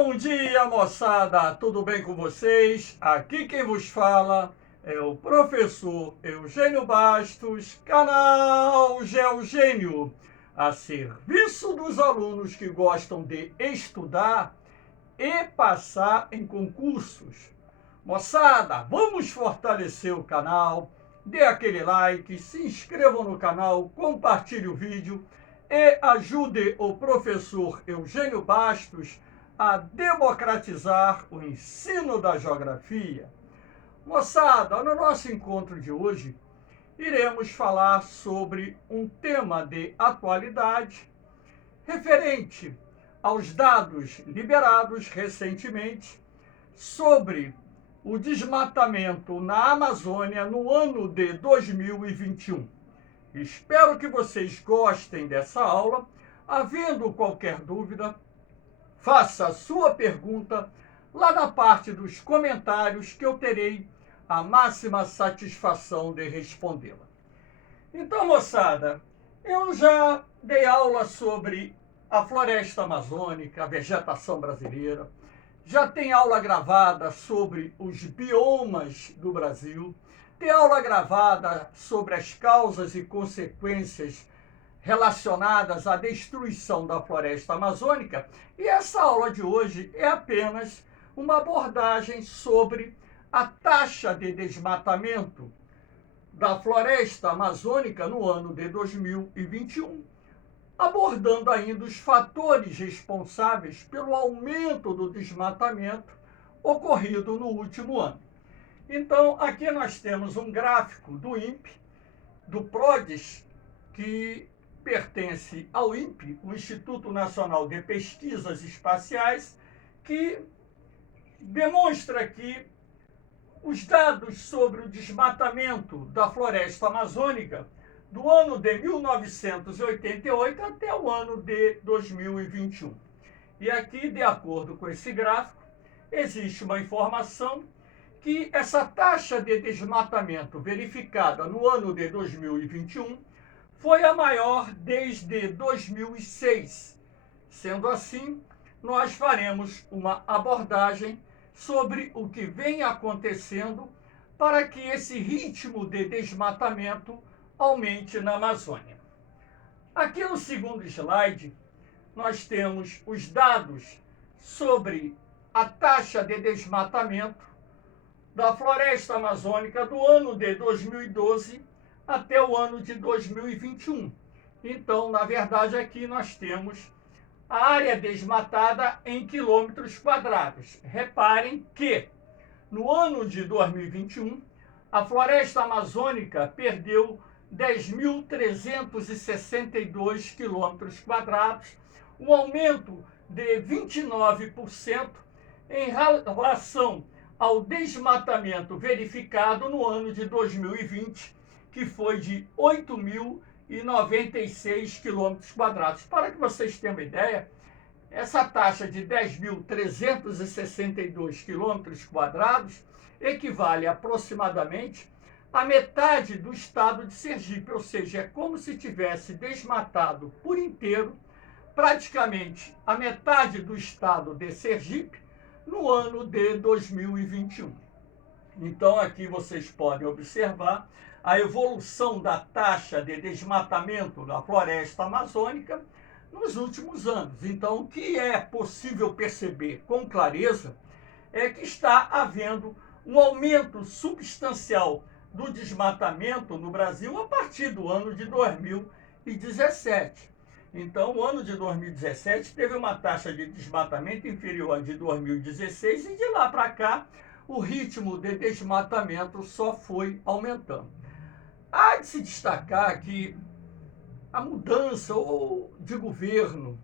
Bom dia, moçada! Tudo bem com vocês? Aqui quem vos fala é o professor Eugênio Bastos, canal Geogênio, a serviço dos alunos que gostam de estudar e passar em concursos. Moçada, vamos fortalecer o canal, dê aquele like, se inscrevam no canal, compartilhe o vídeo e ajude o professor Eugênio Bastos a democratizar o ensino da geografia. Moçada, no nosso encontro de hoje, iremos falar sobre um tema de atualidade referente aos dados liberados recentemente sobre o desmatamento na Amazônia no ano de 2021. Espero que vocês gostem dessa aula. Havendo qualquer dúvida, faça a sua pergunta lá na parte dos comentários que eu terei a máxima satisfação de respondê-la. Então, moçada, eu já dei aula sobre a floresta amazônica, a vegetação brasileira, já tem aula gravada sobre os biomas do Brasil, tem aula gravada sobre as causas e consequências relacionadas à destruição da floresta amazônica, e essa aula de hoje é apenas uma abordagem sobre a taxa de desmatamento da floresta amazônica no ano de 2021, abordando ainda os fatores responsáveis pelo aumento do desmatamento ocorrido no último ano. Então, aqui nós temos um gráfico do INPE, do PRODES, que pertence ao INPE, o Instituto Nacional de Pesquisas Espaciais, que demonstra que os dados sobre o desmatamento da floresta amazônica do ano de 1988 até o ano de 2021. E aqui, de acordo com esse gráfico, existe uma informação que essa taxa de desmatamento verificada no ano de 2021 foi a maior desde 2006. Sendo assim, nós faremos uma abordagem sobre o que vem acontecendo para que esse ritmo de desmatamento aumente na Amazônia. Aqui no segundo slide, nós temos os dados sobre a taxa de desmatamento da floresta amazônica do ano de 2012 até o ano de 2021. Então, na verdade, aqui nós temos a área desmatada em quilômetros quadrados. Reparem que no ano de 2021, a floresta amazônica perdeu 10.362 quilômetros quadrados, um aumento de 29% em relação ao desmatamento verificado no ano de 2020, que foi de 8.096 quilômetros quadrados. Para que vocês tenham uma ideia, essa taxa de 10.362 quilômetros quadrados equivale aproximadamente a metade do estado de Sergipe, ou seja, é como se tivesse desmatado por inteiro praticamente a metade do estado de Sergipe no ano de 2021. Então, aqui vocês podem observar a evolução da taxa de desmatamento da floresta amazônica nos últimos anos. Então, o que é possível perceber com clareza é que está havendo um aumento substancial do desmatamento no Brasil a partir do ano de 2017. Então, o ano de 2017 teve uma taxa de desmatamento inferior à de 2016 e de lá para cá o ritmo de desmatamento só foi aumentando. Há de se destacar que a mudança de governo,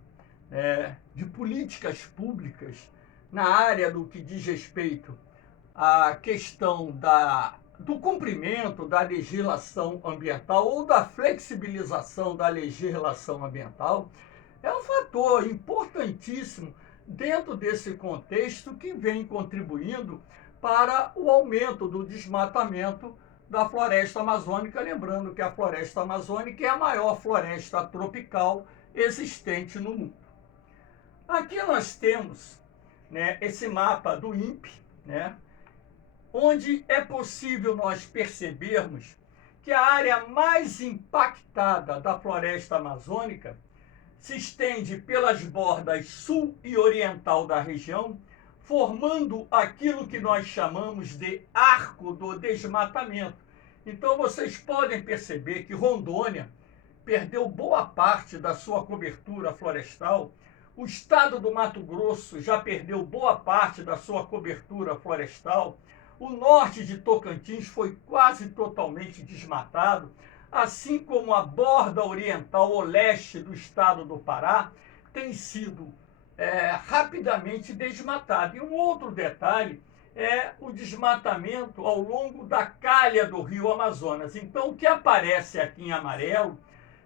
de políticas públicas na área do que diz respeito à questão do cumprimento da legislação ambiental ou da flexibilização da legislação ambiental é um fator importantíssimo dentro desse contexto que vem contribuindo para o aumento do desmatamento da floresta amazônica, lembrando que a floresta amazônica é a maior floresta tropical existente no mundo. Aqui nós temos né, esse mapa do INPE, né, onde é possível nós percebermos que a área mais impactada da floresta amazônica se estende pelas bordas sul e oriental da região, formando aquilo que nós chamamos de arco do desmatamento. Então vocês podem perceber que Rondônia perdeu boa parte da sua cobertura florestal, o estado do Mato Grosso já perdeu boa parte da sua cobertura florestal, o norte de Tocantins foi quase totalmente desmatado, assim como a borda oriental ou leste do estado do Pará tem sido rapidamente desmatada. E um outro detalhe é o desmatamento ao longo da calha do rio Amazonas. Então, o que aparece aqui em amarelo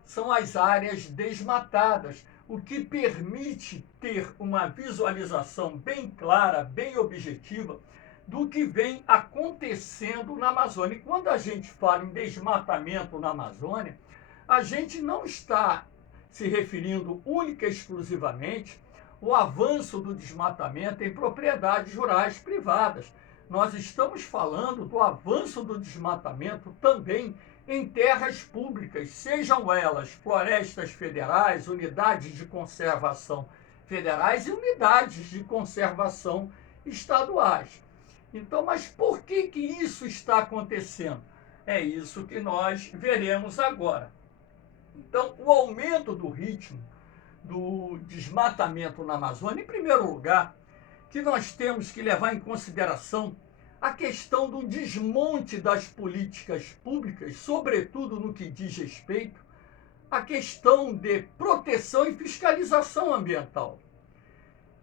são as áreas desmatadas, o que permite ter uma visualização bem clara, bem objetiva, do que vem acontecendo na Amazônia. E quando a gente fala em desmatamento na Amazônia, a gente não está se referindo única e exclusivamente ao avanço do desmatamento em propriedades rurais privadas. Nós estamos falando do avanço do desmatamento também em terras públicas, sejam elas florestas federais, unidades de conservação federais e unidades de conservação estaduais. Então, mas por que isso está acontecendo? É isso que nós veremos agora. Então, o aumento do ritmo do desmatamento na Amazônia, em primeiro lugar, que nós temos que levar em consideração a questão do desmonte das políticas públicas, sobretudo no que diz respeito à questão de proteção e fiscalização ambiental.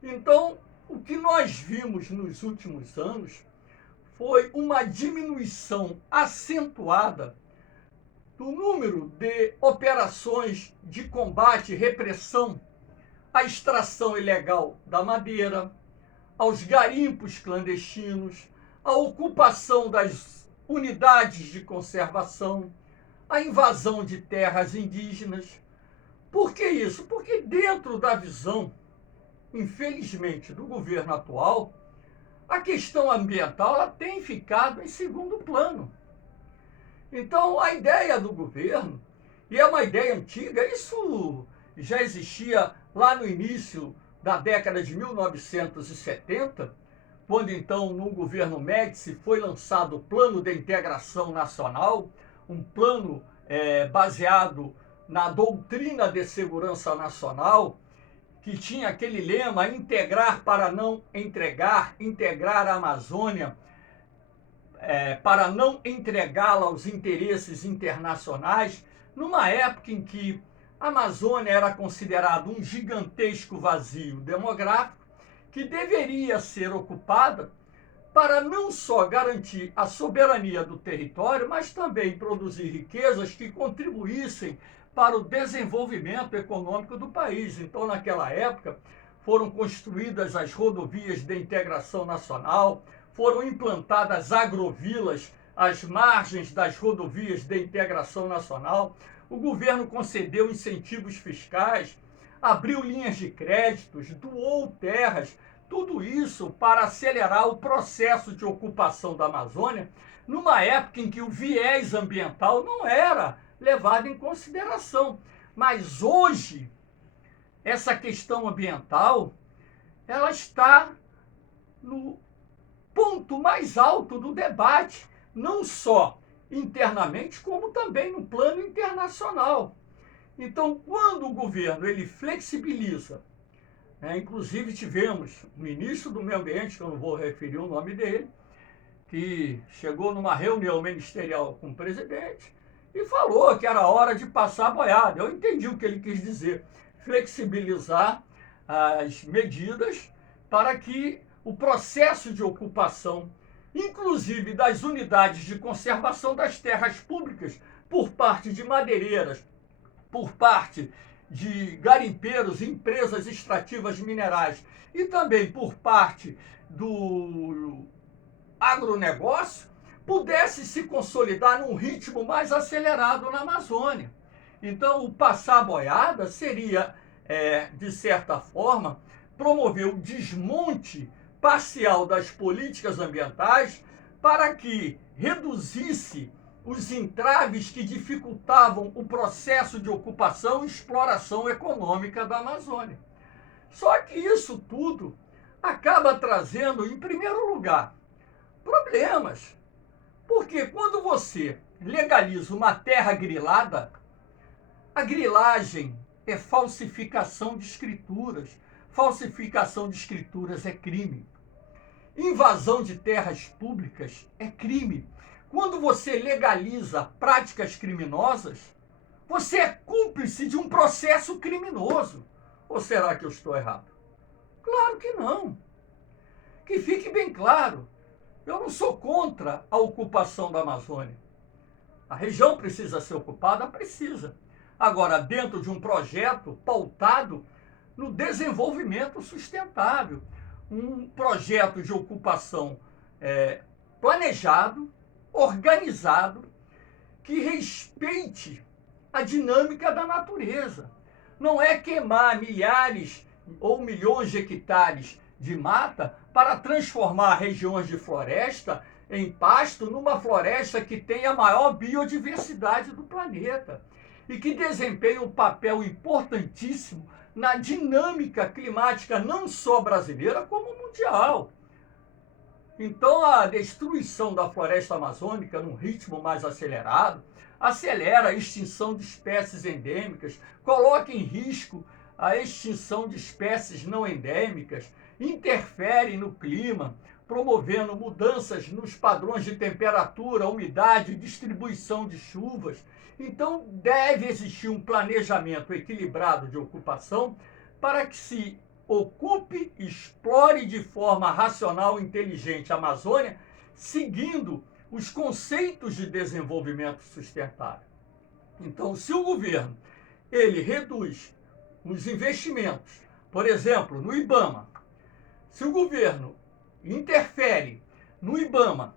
Então, o que nós vimos nos últimos anos foi uma diminuição acentuada do número de operações de combate e repressão à extração ilegal da madeira, aos garimpos clandestinos, à ocupação das unidades de conservação, à invasão de terras indígenas. Por que isso? Porque dentro da visão, infelizmente, do governo atual, a questão ambiental ela tem ficado em segundo plano. Então, a ideia do governo, e é uma ideia antiga, isso já existia lá no início da década de 1970, quando então, no governo Médici, foi lançado o Plano de Integração Nacional, um plano baseado na doutrina de segurança nacional, que tinha aquele lema, integrar para não entregar, integrar a Amazônia para não entregá-la aos interesses internacionais, numa época em que a Amazônia era considerada um gigantesco vazio demográfico que deveria ser ocupada para não só garantir a soberania do território, mas também produzir riquezas que contribuíssem para o desenvolvimento econômico do país. Então, naquela época, foram construídas as rodovias de integração nacional, foram implantadas agrovilas às margens das rodovias de integração nacional, o governo concedeu incentivos fiscais, abriu linhas de créditos, doou terras, tudo isso para acelerar o processo de ocupação da Amazônia, numa época em que o viés ambiental não era levado em consideração. Mas hoje, essa questão ambiental, ela está no ponto mais alto do debate, não só internamente, como também no plano internacional. Então, quando o governo ele flexibiliza, inclusive tivemos o ministro do Meio Ambiente, que eu não vou referir o nome dele, que chegou numa reunião ministerial com o presidente e falou que era hora de passar a boiada. Eu entendi o que ele quis dizer, flexibilizar as medidas para que o processo de ocupação, inclusive das unidades de conservação das terras públicas, por parte de madeireiras, por parte de garimpeiros, empresas extrativas minerais e também por parte do agronegócio, pudesse se consolidar num ritmo mais acelerado na Amazônia. Então, o passar a boiada seria, de certa forma, promoveu o desmonte parcial das políticas ambientais para que reduzisse os entraves que dificultavam o processo de ocupação e exploração econômica da Amazônia. Só que isso tudo acaba trazendo, em primeiro lugar, problemas. Porque quando você legaliza uma terra grilada, a grilagem é falsificação de escrituras. Falsificação de escrituras é crime. Invasão de terras públicas é crime. Quando você legaliza práticas criminosas, você é cúmplice de um processo criminoso. Ou será que eu estou errado? Claro que não. Que fique bem claro, eu não sou contra a ocupação da Amazônia. A região precisa ser ocupada? Precisa. Agora, dentro de um projeto pautado no desenvolvimento sustentável. Um projeto de ocupação planejado, organizado, que respeite a dinâmica da natureza. Não é queimar milhares ou milhões de hectares de mata para transformar regiões de floresta em pasto numa floresta que tem a maior biodiversidade do planeta e que desempenha um papel importantíssimo na dinâmica climática não só brasileira, como mundial. Então, a destruição da floresta amazônica num ritmo mais acelerado acelera a extinção de espécies endêmicas, coloca em risco a extinção de espécies não endêmicas, interfere no clima, promovendo mudanças nos padrões de temperatura, umidade e distribuição de chuvas. Então, deve existir um planejamento equilibrado de ocupação para que se ocupe, explore de forma racional e inteligente a Amazônia, seguindo os conceitos de desenvolvimento sustentável. Então, se o governo ele reduz os investimentos, por exemplo, no IBAMA, se o governo interfere no IBAMA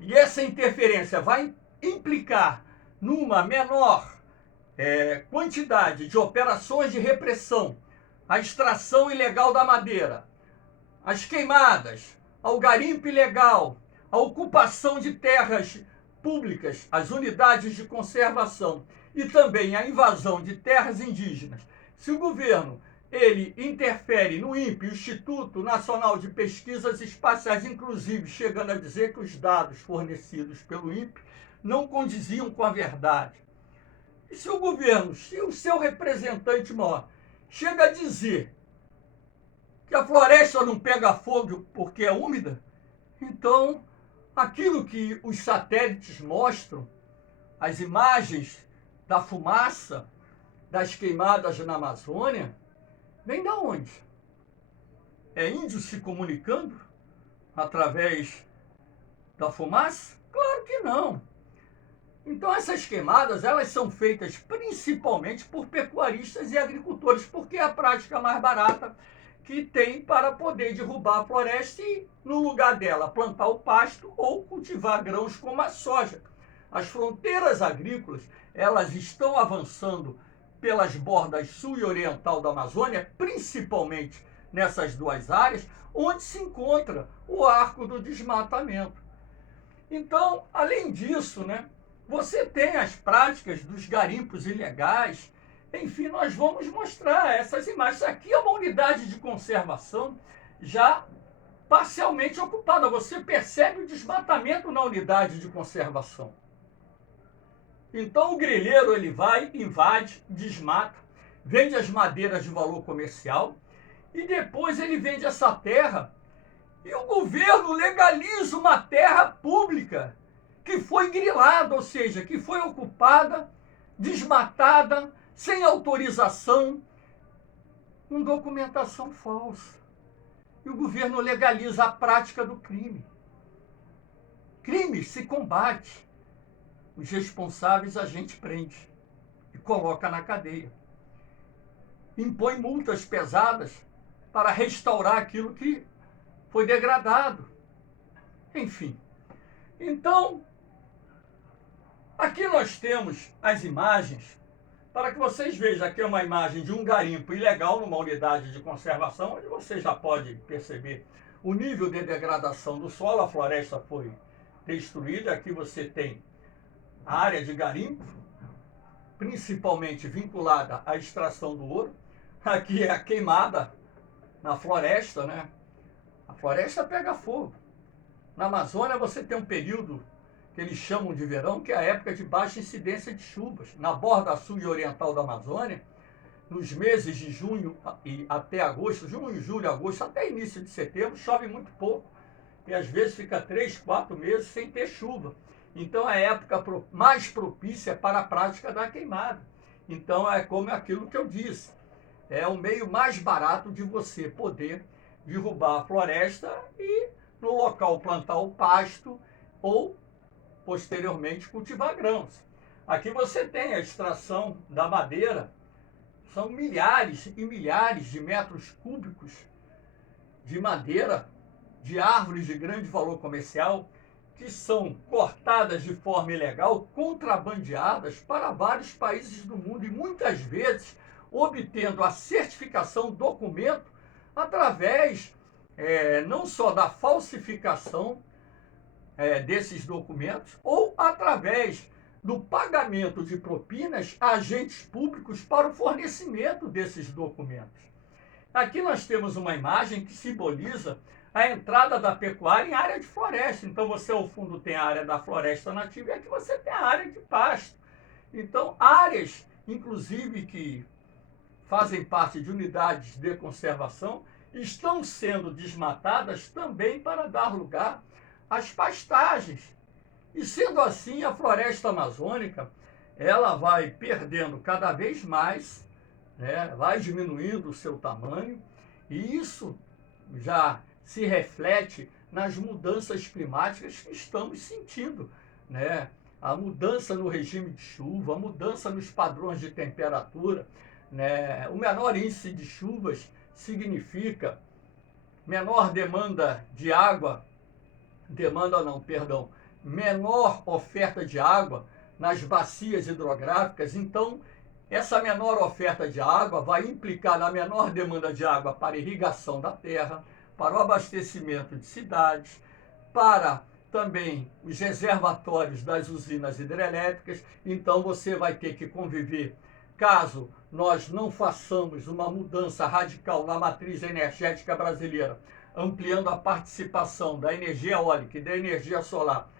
e essa interferência vai implicar numa menor quantidade de operações de repressão, a extração ilegal da madeira, as queimadas, ao garimpo ilegal, a ocupação de terras públicas, as unidades de conservação e também a invasão de terras indígenas. Se o governo ele interfere no INPE, Instituto Nacional de Pesquisas Espaciais, inclusive chegando a dizer que os dados fornecidos pelo INPE não condiziam com a verdade. E se o governo, se o seu representante maior chega a dizer que a floresta não pega fogo porque é úmida, então aquilo que os satélites mostram, as imagens da fumaça das queimadas na Amazônia, vem da onde? É índio se comunicando através da fumaça? Claro que não. Então essas queimadas, elas são feitas principalmente por pecuaristas e agricultores, porque é a prática mais barata que tem para poder derrubar a floresta e, no lugar dela, plantar o pasto ou cultivar grãos como a soja. As fronteiras agrícolas, elas estão avançando pelas bordas sul e oriental da Amazônia, principalmente nessas duas áreas, onde se encontra o arco do desmatamento. Então, além disso, você tem as práticas dos garimpos ilegais. Enfim, nós vamos mostrar essas imagens. Aqui é uma unidade de conservação já parcialmente ocupada. Você percebe o desmatamento na unidade de conservação. Então o grileiro ele vai, invade, desmata, vende as madeiras de valor comercial e depois ele vende essa terra e o governo legaliza uma terra pública que foi grilada, ou seja, que foi ocupada, desmatada, sem autorização, com documentação falsa. E o governo legaliza a prática do crime. Crime se combate. Os responsáveis a gente prende e coloca na cadeia. Impõe multas pesadas para restaurar aquilo que foi degradado. Enfim. Então, aqui nós temos as imagens Para que vocês vejam, aqui é uma imagem de um garimpo ilegal numa unidade de conservação, onde você já pode perceber o nível de degradação do solo, a floresta foi destruída. Aqui você tem a área de garimpo, principalmente vinculada à extração do ouro. Aqui é a queimada na floresta, né? A floresta pega fogo. Na Amazônia você tem um período que eles chamam de verão, que é a época de baixa incidência de chuvas. Na borda sul e oriental da Amazônia, nos meses de junho e até agosto, junho, julho, agosto, até início de setembro, chove muito pouco. E às vezes fica 3, 4 meses sem ter chuva. Então é a época mais propícia para a prática da queimada. Então é como aquilo que eu disse. É o meio mais barato de você poder derrubar a floresta e no local plantar o pasto ou posteriormente cultivar grãos. Aqui você tem a extração da madeira, são milhares e milhares de metros cúbicos de madeira de árvores de grande valor comercial que são cortadas de forma ilegal, contrabandeadas para vários países do mundo e muitas vezes obtendo a certificação, documento, através não só da falsificação desses documentos ou através do pagamento de propinas a agentes públicos para o fornecimento desses documentos. Aqui nós temos uma imagem que simboliza a entrada da pecuária em área de floresta. Então você ao fundo tem a área da floresta nativa e aqui você tem a área de pasto. Então áreas, inclusive, que fazem parte de unidades de conservação, estão sendo desmatadas também para dar lugar às pastagens. E sendo assim, a floresta amazônica, ela vai perdendo cada vez mais, né, vai diminuindo o seu tamanho, e isso já se reflete nas mudanças climáticas que estamos sentindo, né? A mudança no regime de chuva, a mudança nos padrões de temperatura, né? O menor índice de chuvas significa menor demanda de água, menor oferta de água nas bacias hidrográficas. Então, essa menor oferta de água vai implicar na menor demanda de água para irrigação da terra, para o abastecimento de cidades, para também os reservatórios das usinas hidrelétricas. Então você vai ter que conviver, caso nós não façamos uma mudança radical na matriz energética brasileira, ampliando a participação da energia eólica e da energia solar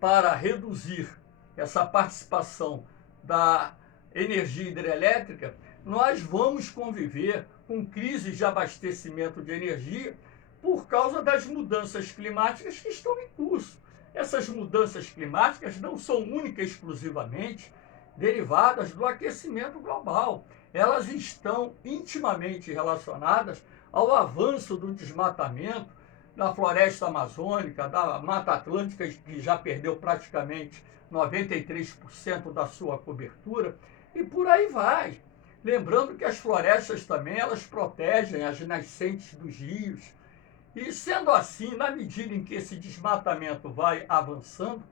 para reduzir essa participação da energia hidrelétrica, nós vamos conviver com crises de abastecimento de energia por causa das mudanças climáticas que estão em curso. Essas mudanças climáticas não são única e exclusivamente derivadas do aquecimento global. Elas estão intimamente relacionadas ao avanço do desmatamento da floresta amazônica, da Mata Atlântica, que já perdeu praticamente 93% da sua cobertura, e por aí vai. Lembrando que as florestas também elas protegem as nascentes dos rios. E sendo assim, na medida em que esse desmatamento vai avançando,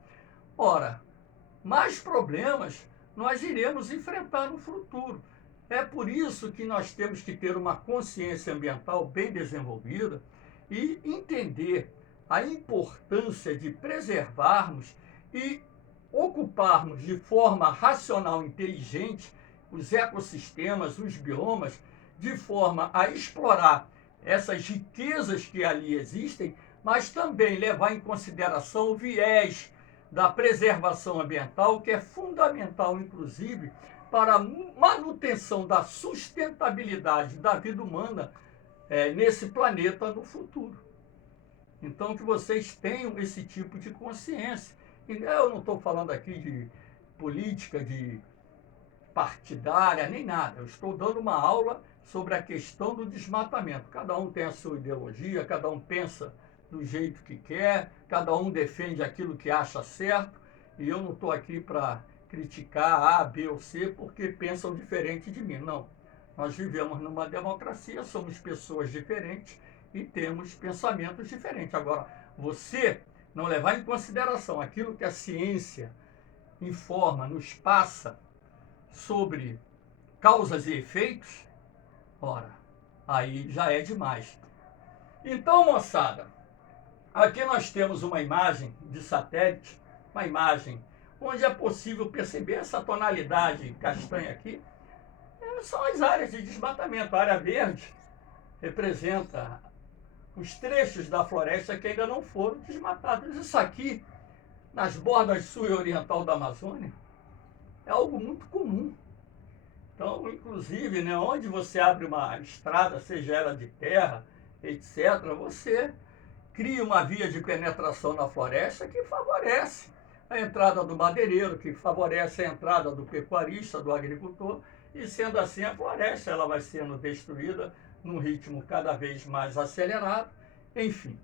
ora, mais problemas nós iremos enfrentar no futuro. É por isso que nós temos que ter uma consciência ambiental bem desenvolvida e entender a importância de preservarmos e ocuparmos de forma racional e inteligente os ecossistemas, os biomas, de forma a explorar essas riquezas que ali existem, mas também levar em consideração o viés da preservação ambiental, que é fundamental, inclusive, para a manutenção da sustentabilidade da vida humana nesse planeta no futuro. Então, que vocês tenham esse tipo de consciência. E eu não estou falando aqui de política, de partidária, nem nada. Eu estou dando uma aula sobre a questão do desmatamento. Cada um tem a sua ideologia, cada um pensa do jeito que quer, cada um defende aquilo que acha certo, e eu não estou aqui para criticar A, B ou C porque pensam diferente de mim. Não. Nós vivemos numa democracia, somos pessoas diferentes e temos pensamentos diferentes. Agora, você não levar em consideração aquilo que a ciência informa, nos passa sobre causas e efeitos, ora, aí já é demais. Então, moçada, aqui nós temos uma imagem de satélite, uma imagem onde é possível perceber essa tonalidade castanha aqui. São as áreas de desmatamento. A área verde representa os trechos da floresta que ainda não foram desmatados. Isso aqui, nas bordas sul e oriental da Amazônia, é algo muito comum. Então, inclusive, né, onde você abre uma estrada, seja ela de terra, etc., você cria uma via de penetração na floresta que favorece a entrada do madeireiro, que favorece a entrada do pecuarista, do agricultor, e sendo assim a floresta ela vai sendo destruída num ritmo cada vez mais acelerado. Enfim,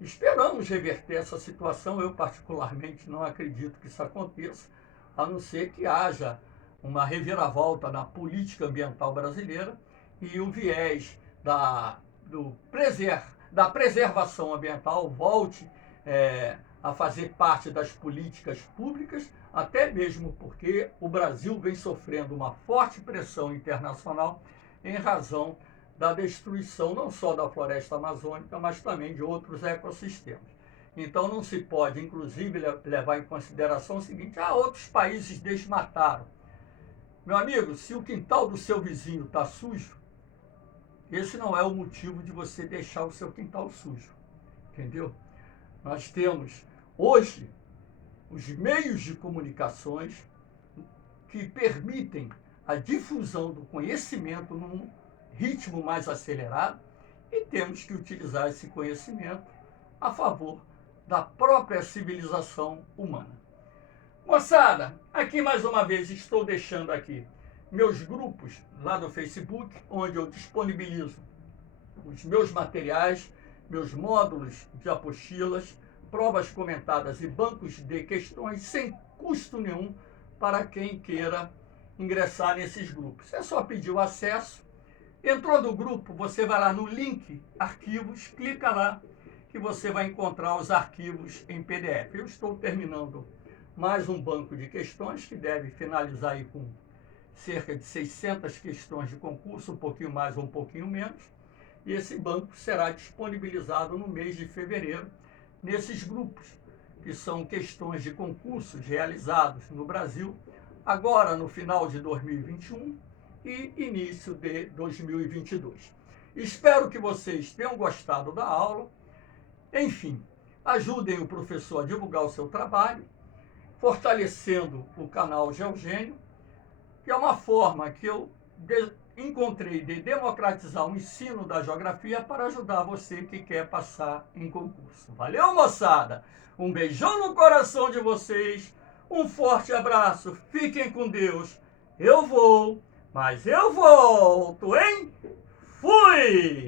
esperamos reverter essa situação. Eu particularmente não acredito que isso aconteça, a não ser que haja uma reviravolta na política ambiental brasileira e o viés da preservação ambiental volte a fazer parte das políticas públicas, até mesmo porque o Brasil vem sofrendo uma forte pressão internacional em razão da destruição não só da floresta amazônica, mas também de outros ecossistemas. Então não se pode, inclusive, levar em consideração o seguinte: outros países desmataram. Meu amigo, se o quintal do seu vizinho está sujo, esse não é o motivo de você deixar o seu quintal sujo, entendeu? Nós temos hoje os meios de comunicações que permitem a difusão do conhecimento num ritmo mais acelerado e temos que utilizar esse conhecimento a favor da própria civilização humana. Moçada, aqui mais uma vez estou deixando aqui meus grupos lá no Facebook, onde eu disponibilizo os meus materiais, meus módulos de apostilas, provas comentadas e bancos de questões sem custo nenhum para quem queira ingressar nesses grupos. É só pedir o acesso. Entrou no grupo, você vai lá no link arquivos, clica lá que você vai encontrar os arquivos em PDF. Eu estou terminando mais um banco de questões que deve finalizar aí com cerca de 600 questões de concurso, um pouquinho mais ou um pouquinho menos. E esse banco será disponibilizado no mês de fevereiro nesses grupos, que são questões de concursos realizados no Brasil, agora no final de 2021 e início de 2022. Espero que vocês tenham gostado da aula. Enfim, ajudem o professor a divulgar o seu trabalho, fortalecendo o canal Geogênio, que é uma forma que eu encontrei de democratizar o ensino da geografia para ajudar você que quer passar em concurso. Valeu, moçada! Um beijão no coração de vocês, um forte abraço, fiquem com Deus. Eu vou, mas eu volto, hein? Fui!